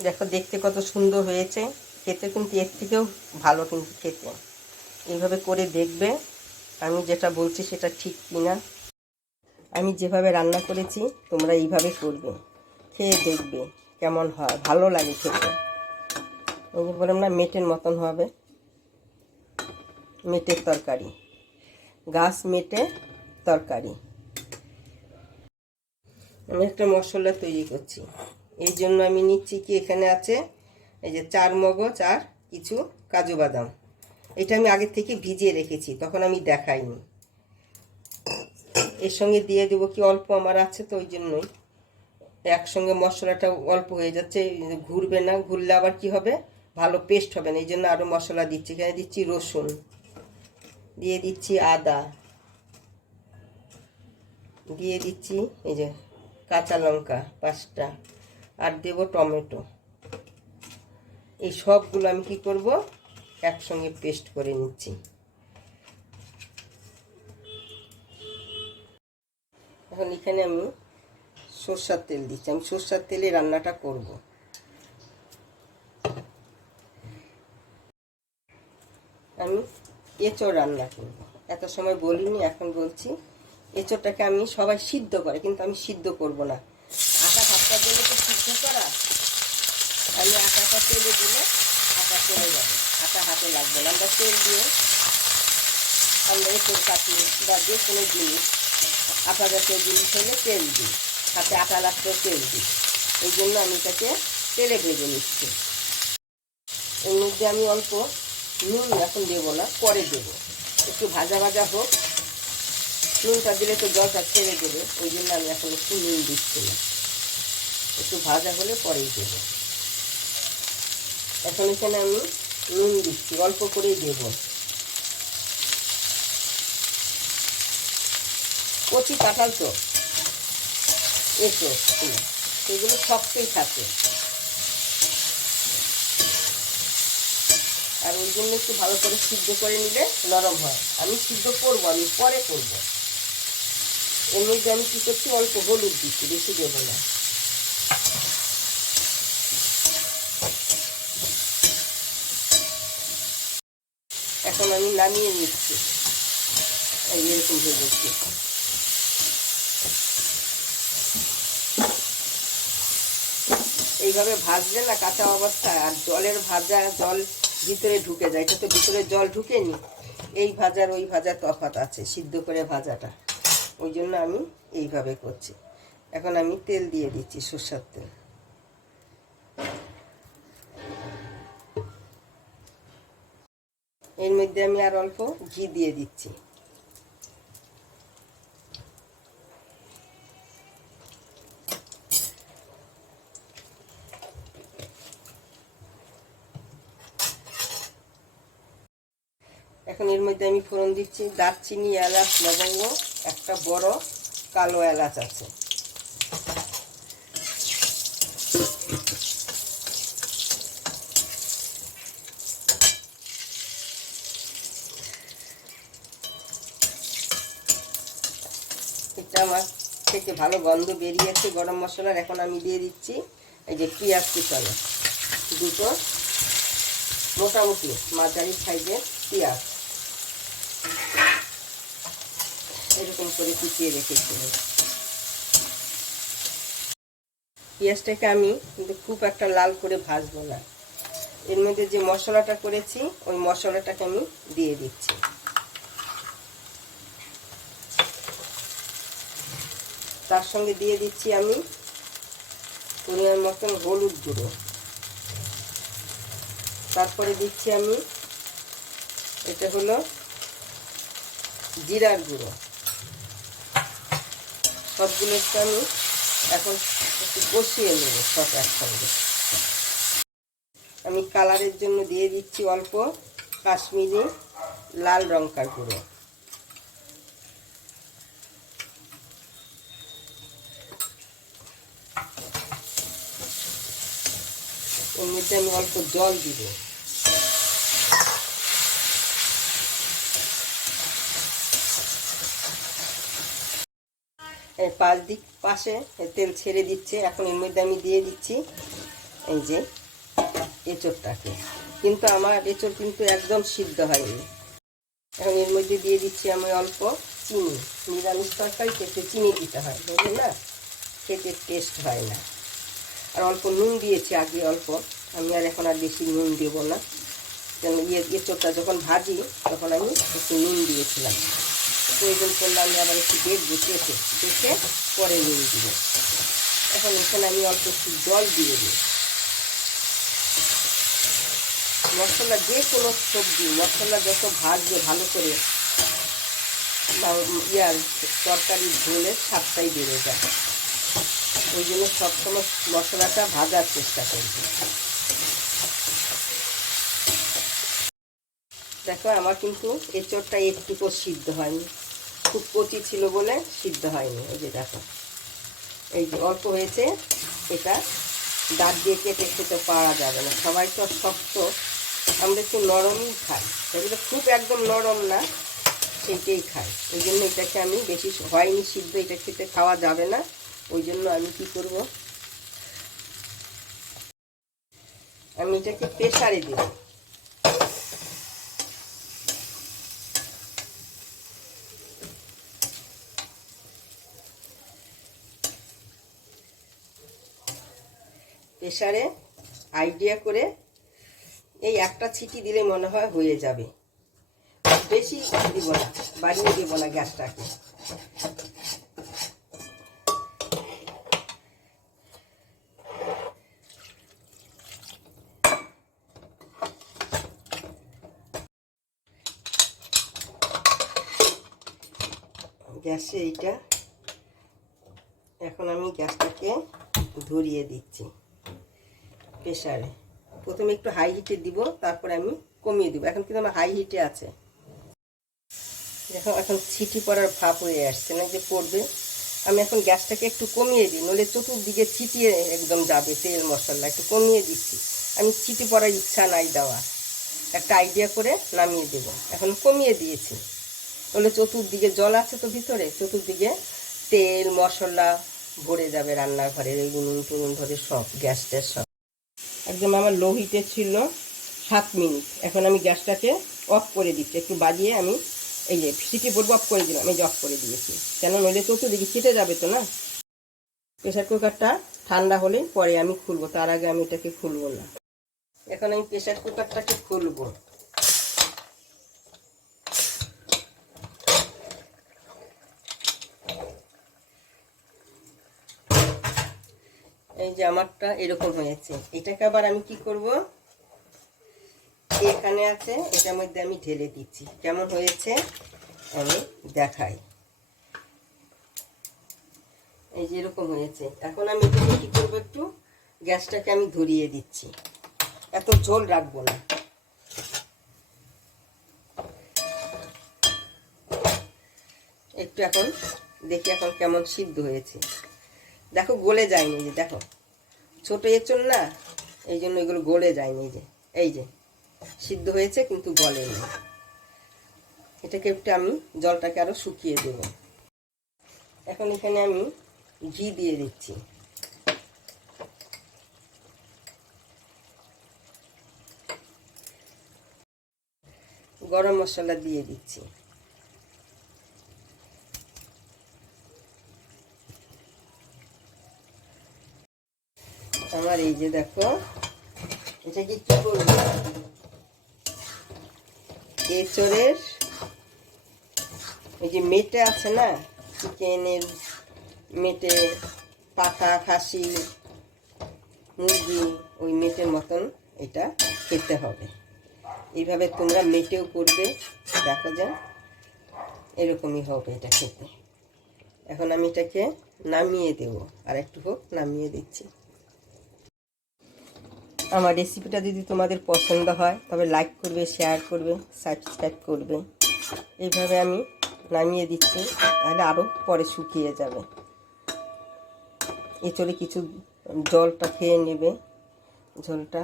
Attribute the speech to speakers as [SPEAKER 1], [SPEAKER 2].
[SPEAKER 1] দেখো, দেখতে কত সুন্দর হয়েছে। খেতে কিন্তু এর থেকেও ভালো কিন্তু খেতে। এইভাবে করে দেখবে আমি যেটা বলছি সেটা ঠিক কিনা। আমি যেভাবে রান্না করেছি, তোমরা এইভাবে করবে। খেয়ে দেখবে কেমন হয়। ভালো লাগে খেতে। যে বললাম না, মেটের মতন হবে। মেটের তরকারি। গাছ মেটে তরকারি। আমি একটা মশলা তৈরি করছি। এই জন্য আমি নিচ্ছি কি এখানে আছে, এই যে চার মগজ আর কিছু কাজু বাদাম। এটা আমি আগে থেকে ভিজিয়ে রেখেছি, তখন আমি দেখাইনি। এর সঙ্গে দিয়ে দেবো কি অল্প আমার আছে তো ওই জন্যই। একসঙ্গে মশলাটা অল্প হয়ে যাচ্ছে ঘুরবে না, ঘুরলে আবার কি হবে? ভালো পেস্ট হবে না, এই জন্য আরও মশলা দিচ্ছি। এখানে দিচ্ছি রসুন, দিয়ে দিচ্ছি আদা, দিয়ে দিচ্ছি এই যে কাঁচা লঙ্কা পাঁচটা। আর দেব টমেটো। এই সবগুলো আমি কি করব? একসঙ্গে পেস্ট করে নিচ্ছি। এখন এখানে আমি সর্ষার তেল দিচ্ছি। আমি সর্ষার তেলে রান্নাটা করব। আমি এঁচড় রান্না করব। এত সময় বলিনি, এখন বলছি এঁচড়টাকে আমি সবাই সিদ্ধ করে, কিন্তু আমি সিদ্ধ করব না। আটা ভাতটা দিলে তো সিদ্ধ করা? আমি আটাটা তেলে দিলে আটা চলে যাবে। আটা হাতে লাগবে না। আমরা তেল দিয়ে আমরা এঁচড় কাটি বা যে কোনো জিনিস, আটা জাতীয় জিনিস হলে তেল দিই। হাতে আটা লাগতেও তেল দিই। এই জন্য আমি এটাকে তেলে ভেজে নিচ্ছি। এর মধ্যে আমি অল্প নুন এখন দেবো না, পরে দেবো। একটু ভাজা ভাজা হোক। নুনটা দিলে তো জলটা ছেড়ে দেবে। ওই জন্য আমি এখন একটু নুন দিচ্ছি না। একটু ভাজা হলে পরেই দেবো। এখন এখানে আমি নুন দিচ্ছি, অল্প করেই দেব। কচি কাঁঠাল তো এসো সেগুলো শক্তই থাকে। আর ওই জন্য একটু ভালো করে সিদ্ধ করে নিলে নরম হয়। আমি সিদ্ধ করব, আমি পরে করব। মধ্যে আমি কী করছি, অল্প হলুদ দিচ্ছি, বেশি দেবো না। এখন আমি নামিয়ে নিচ্ছি। এই এরকম ভেজেছি এইভাবে ভাজলে না কাঁচা অবস্থায় আর জলের ভাজা জল ভিতরে ঢুকে যায়। এটা তো ভিতরে জল ঢুকেনি। এই ভাজার ওই ভাজার তফাৎ আছে, সিদ্ধ করে ভাজাটা। ওই জন্য আমি এইভাবে করছি। এখন আমি তেল দিয়ে দিচ্ছি সর্ষার তেল। এর মধ্যে আমি আর অল্প ঘি দিয়ে দিচ্ছি। এখন এর মধ্যে আমি ফোড়ন দিচ্ছি, দারচিনি, এলাচ, লবঙ্গ, একটা বড় কালো এলাচ আছে এটা আমার থেকে ভালো গন্ধ বেরিয়েছে, গরম মশলার। এখন আমি দিয়ে দিচ্ছি এই যে পেঁয়াজ কুচানো। দুটো মোটামুটি মাঝারি সাইজের পেঁয়াজ। এরকম করে কুচিয়ে রেখেছি পেঁয়াজটাকে আমি কিন্তু খুব একটা লাল করে ভাজবো না। এর মধ্যে যে মশলাটা করেছি, ওই মশলাটাকে আমি দিয়ে দিচ্ছি। তার সঙ্গে দিয়ে দিচ্ছি আমি পরিমাণ মতন হলুদ গুঁড়ো। তারপরে দিচ্ছি আমি, এটা হলো জিরার গুঁড়ো। সবগুলো একটু আমি এখন একটু কষিয়ে নেব সব একসঙ্গে। আমি কালারের জন্য দিয়ে দিচ্ছি অল্প কাশ্মীরি লাল লঙ্কার গুঁড়ো। এর মধ্যে আমি অল্প জল দিব। পাঁচ দিক পাশে তেল ছেড়ে দিচ্ছে, এখন এর মধ্যে আমি দিয়ে দিচ্ছি এই যে এঁচড়টাকে। কিন্তু আমার এঁচড় কিন্তু একদম সিদ্ধ হয়নি। এখন এর মধ্যে দিয়ে দিচ্ছি আমি অল্প চিনি। নিরামিষ তরকারি খেতে চিনি দিতে হয়, বুঝলেন না? খেতে টেস্ট হয় না। আর অল্প নুন দিয়েছি, আগে অল্প। আমি আর এখন আর বেশি নুন দেবো না। কেন ইয়ে এঁচড়টা যখন ভাজি, তখন আমি একটু নুন দিয়েছিলাম। প্রয়োজন করলে আমি আবার একটু দেখব চেখে দেখে পরে নুন দিব। এখন এখানে আমি অল্প একটু জল দিয়ে দিই মশলা যে কোনো সবজি, মশলা যত ভাজবে ভালো করে ইয়ার তরকারি ঝোলের স্বাদটাই বেড়ে যায়। ওই জন্য সবসময় মশলাটা ভাজার চেষ্টা করবে। দেখো, আমার কিন্তু এঁচড়টা একটুকু সিদ্ধ হয়নি। খুব কচি ছিল বলে সিদ্ধ হয়নি। এই যে দেখো, এই যে অল্প হয়েছে, এটা দাঁত দিয়ে কেটে খেতে পারা যাবে না। সবাই তো শক্ত, আমরা একটু নরমই খাই। এগুলো খুব একদম নরম না সেইটাই খাই। ওই জন্য এটাকে আমি বেশি হয়নি সিদ্ধ, এটা খেতে খাওয়া যাবে না। ওই জন্য আমি কি করব? আমি এটাকে প্রেসারে দেব। প্রেসারে আইডিয়া করে এই একটা ছিটি দিলে মনে হয় হয়ে যাবে। বেশি দিব না, বাড়িয়ে দেবো না গ্যাসটাকে। গ্যাসে এইটা। এখন আমি গ্যাসটাকে ধরিয়ে দিচ্ছি প্রেশারে প্রথমে একটু হাই হিটে দিব, তারপরে আমি কমিয়ে দিব। এখন কিন্তু আমার হাই হিটে আছে। দেখো, এখন ছিটি পড়ার ভাব হয়ে আসছে, না যে পড়বে। আমি এখন গ্যাসটাকে একটু কমিয়ে দিই, নইলে চতুর্দিকে ছিটিয়ে একদম যাবে তেল, মশলা, একটু কমিয়ে দিচ্ছি। আমি ছিটি পড়ার ইচ্ছা নাই দেওয়া একটা আইডিয়া করে নামিয়ে দেব। এখন কমিয়ে দিয়েছি। নইলে চতুর্দিকে জল আছে তো ভিতরে, চতুর্দিকে তেল, মশলা ভরে যাবে রান্নাঘরের এই উনুন টুনুন ধরে সব, গ্যাস ট্যাস সব। একদম আমার লো হিটে ছিল সাত মিনিট, এখন আমি গ্যাসটাকে অফ করে দিচ্ছি, একটু বাজিয়ে আমি এই যে সিটি বোর্ড অফ করে দিলাম যে অফ করে দিয়েছি। কেন নইলে চতুর্দিকে কেটে যাবে তো না? প্রেশার কুকারটা ঠান্ডা হলে পরে আমি খুলবো, তার আগে আমি এটাকে খুলবো না। এখন আমি প্রেশার কুকারটাকে খুলবো। এই যে আমারটা এরকম হয়েছে। এটাকে আবার আমি কি করব? এখানে আছে, এটার মধ্যে আমি ঢেলে দিচ্ছি। কেমন হয়েছে? আমি দেখাই। এই যে এরকম হয়েছে। এখন আমি এটাকে কি করব একটু? গ্যাসটাকে আমি ধরিয়ে দিচ্ছি। এত ঝোল রাখব না। একটু এখন দেখি এখন কেমন সিদ্ধ হয়েছে। দেখো গলে যায়নি যে, দেখো। ছোট এঁচড় না, এই জন্য এগুলো গলে যায়নি যে, এই যে, সিদ্ধ হয়েছে কিন্তু গলেনি। এটাকে একটু আমি জলটাকে আরও শুকিয়ে দেব। এখন এখানে আমি ঘি দিয়ে দিচ্ছি। গরম মশলা দিয়ে দিচ্ছি। আমার এই যে দেখো, এটা কি করব এচরের এই যে মেটে আছে না, চিকেনের মেটে পাঠা খাসি, মুরগি, ওই মেটের মতন এটা খেতে হবে। এইভাবে তোমরা মেটেও করবে, দেখো যা এরকমই হবে এটা খেতে। এখন আমি এটাকে নামিয়ে দেব আর একটু হোক নামিয়ে দিচ্ছি। আমার রেসিপিটা যদি তোমাদের পছন্দ হয়, তবে লাইক করবে শেয়ার করবে সাবস্ক্রাইব করবে। এইভাবে আমি নামিয়ে দিচ্ছি, তাহলে আরও পরে শুকিয়ে যাবে। এ চলে কিছু জলটা খেয়ে নেবে, ঝোলটা।